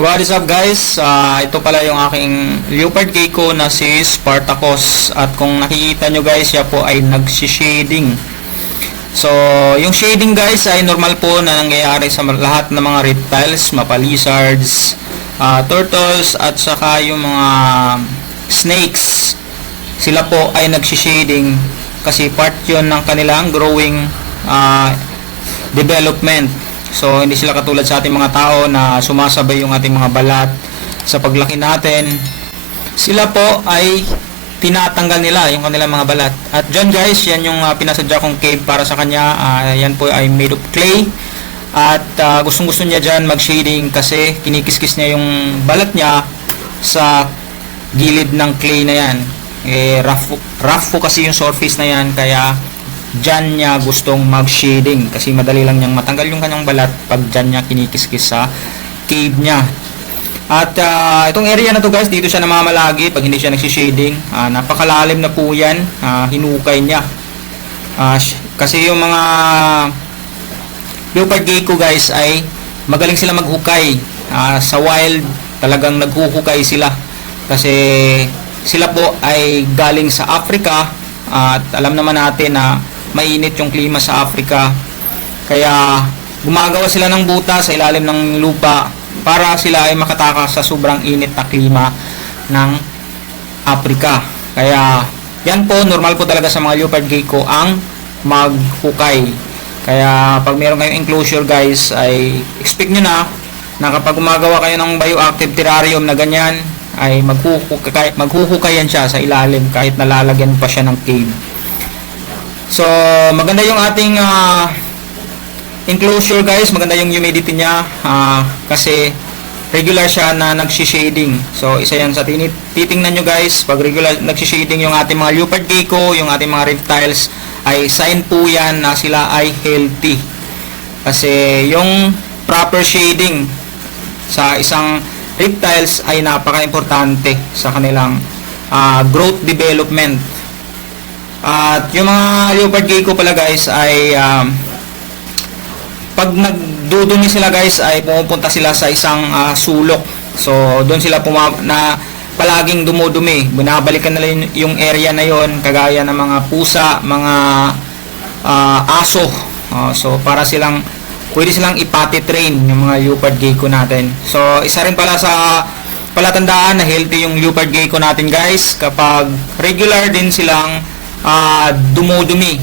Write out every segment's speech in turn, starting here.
What is up guys? Ito pala yung aking leopard gecko na si Spartacus. At kung nakikita nyo guys, siya po ay nagsi-shading. So, yung shading guys ay normal po na nangyayari sa lahat ng mga reptiles, mapa lizards, turtles, at saka yung mga snakes. Sila po ay nagsi-shading kasi part yun ng kanilang growing development. So, hindi sila katulad sa ating mga tao na sumasabay yung ating mga balat sa paglaki natin. Sila po ay tinatanggal nila yung kanilang mga balat. At dyan guys, yan yung pinasadya kong cave para sa kanya. Yan po ay made of clay. At gustong gusto niya dyan mag-shading kasi kinikis-kis niya yung balat niya sa gilid ng clay na yan. Rough po kasi yung surface na yan, kaya dyan niya gustong mag-shading kasi madali lang niyang matanggal yung kanyang balat pag dyan niya kinikis-kis sa cave niya. At itong area na to guys, dito siya namamalagi pag hindi siya nagsi-shading. Napakalalim na po yan, hinukay niya. Kasi yung mga leopard gecko guys ay magaling sila maghukay. Sa wild talagang naghuhukay sila kasi sila po ay galing sa Africa. At alam naman natin na mainit yung klima sa Africa, kaya gumagawa sila ng buta sa ilalim ng lupa para sila ay makatakas sa sobrang init na klima ng Africa. Kaya yan po, normal po talaga sa mga leopard gecko ang maghukay. Kaya pag meron kayong enclosure guys, ay expect nyo na kapag gumagawa kayo ng bioactive terrarium na ganyan, ay maghuhukayan siya sa ilalim kahit nalalagyan pa siya ng cave. So, maganda yung ating enclosure guys, maganda yung humidity niya kasi regular siya na nagsi-shading. So, isa yan sa titingnan nyo guys, pag regular nagsi-shading yung ating mga leopard gecko, yung ating mga reptiles, ay sign po yan na sila ay healthy. Kasi yung proper shading sa isang reptiles ay napaka-importante sa kanilang growth development. At yung mga leopard gecko pala guys ay pag nagdudumi sila guys ay pumupunta sila sa isang sulok. So doon sila palaging dumudumi. Binabalikan nila yung area na yon, kagaya ng mga pusa, mga aso. So para pwede silang ipati-train yung mga leopard gecko natin. So isa rin pala sa palatandaan na healthy yung leopard gecko natin guys, kapag regular din silang dumudumi,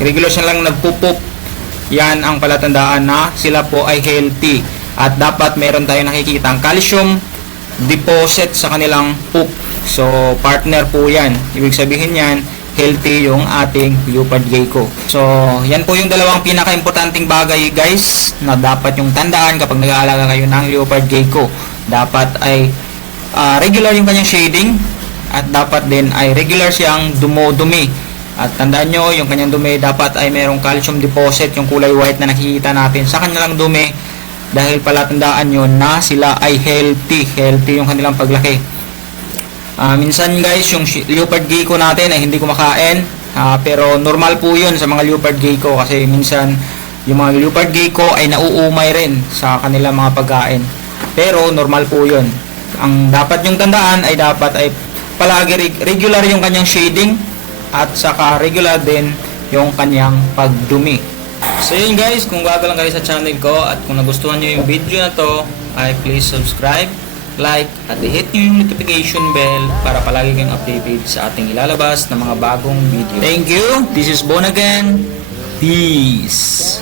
regular siya lang nagpupup, yan ang palatandaan na sila po ay healthy. At dapat meron tayong nakikitang calcium deposit sa kanilang poop. So partner po yan, ibig sabihin yan healthy yung ating leopard gecko. So yan po yung dalawang pinaka-importanting bagay guys na dapat yung tandaan kapag nag-aalaga kayo ng leopard gecko. Dapat ay regular yung kanyang shading, at dapat din ay regular siyang dumudumi. At tandaan nyo, yung kanyang dumi dapat ay merong calcium deposit, yung kulay white na nakikita natin sa kanilang dumi, dahil palatandaan nyo na sila ay healthy yung kanilang paglaki. Minsan guys, yung leopard gecko natin ay hindi kumakain, pero normal po yun sa mga leopard gecko kasi minsan yung mga leopard gecko ay nauumay rin sa kanilang mga pagkain, pero normal po yun. Ang dapat yung tandaan ay dapat ay palagi regular yung kanyang shading, at saka regular din yung kanyang pagdumi. So yun guys, kung bago lang kayo sa channel ko at kung nagustuhan nyo yung video na to, ay please subscribe, like, at i-hit nyo yung notification bell para palagi kayong updated sa ating ilalabas na mga bagong video. Thank you, this is Bon again. Peace.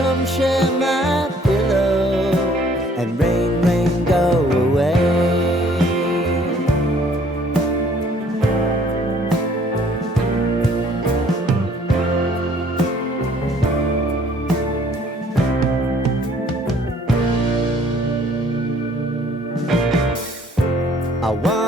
Come share my pillow. Awa